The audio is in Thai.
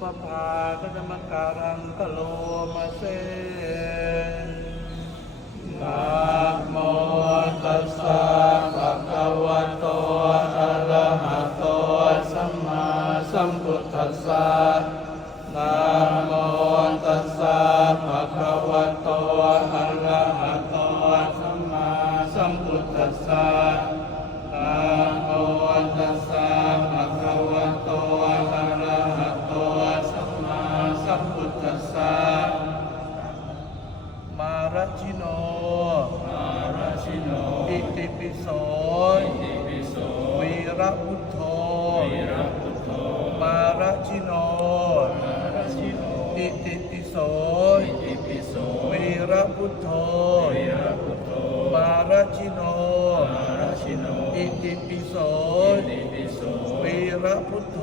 ปภากธรรมการังกะโลมาเซนะโมตัสสะภะคะวะโตอะระหะโตสัมมาสัมพุทธัสสะนะโมตัสสะภะคะวะโตอะระหะโตสัมมาสัมพุทธัสสะนะ พุทธัสสะมารัชิโนมาราชิโนอิติปิโสอิติปิโสวีระพุทโธวีระพุทโธมารัชิโนมาราชิโนอิติปิโสอิติปิโสวีระพุทโธวีระพุทโธมารัชิโนมาราชิโนอิติปิโสอิติปิโสวีระพุทโธ